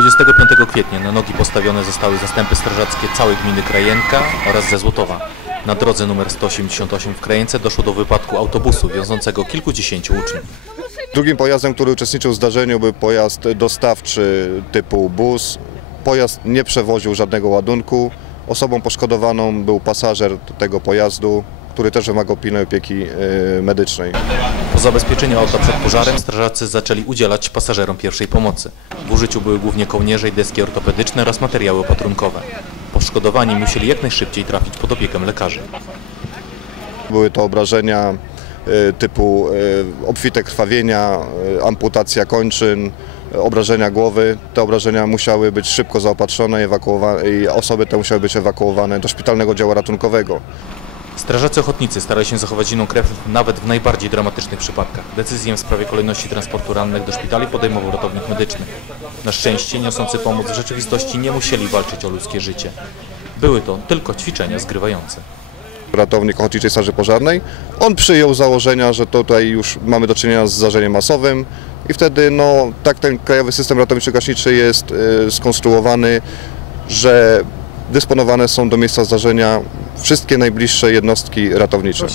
25 kwietnia na nogi postawione zostały zastępy strażackie całej gminy Krajenka oraz ze Złotowa. Na drodze nr 188 w Krajence doszło do wypadku autobusu wiążącego kilkudziesięciu uczniów. Drugim pojazdem, który uczestniczył w zdarzeniu był pojazd dostawczy typu bus. Pojazd nie przewoził żadnego ładunku. Osobą poszkodowaną był pasażer tego pojazdu, który też wymagał pilnej opieki e, medycznej. Po zabezpieczeniu auta przed pożarem strażacy zaczęli udzielać pasażerom pierwszej pomocy. W użyciu były głównie kołnierze i deski ortopedyczne oraz materiały opatrunkowe. Poszkodowani musieli jak najszybciej trafić pod opiekę lekarzy. Były to obrażenia e, typu e, obfite krwawienia, amputacja kończyn, obrażenia głowy. Te obrażenia musiały być szybko zaopatrzone ewakuowa- i osoby te musiały być ewakuowane do szpitalnego działu ratunkowego. Strażacy ochotnicy starali się zachować zimną krew nawet w najbardziej dramatycznych przypadkach. Decyzję w sprawie kolejności transportu rannych do szpitali podejmował ratownik medyczny. Na szczęście niosący pomoc w rzeczywistości nie musieli walczyć o ludzkie życie. Były to tylko ćwiczenia zgrywające. ratownik Ochotniczej Straży Pożarnej. On przyjął założenia, że tutaj już mamy do czynienia z zdarzeniem masowym i wtedy no, tak ten Krajowy System Ratowniczo-Gaśniczy jest y, skonstruowany, że dysponowane są do miejsca zdarzenia wszystkie najbliższe jednostki ratownicze.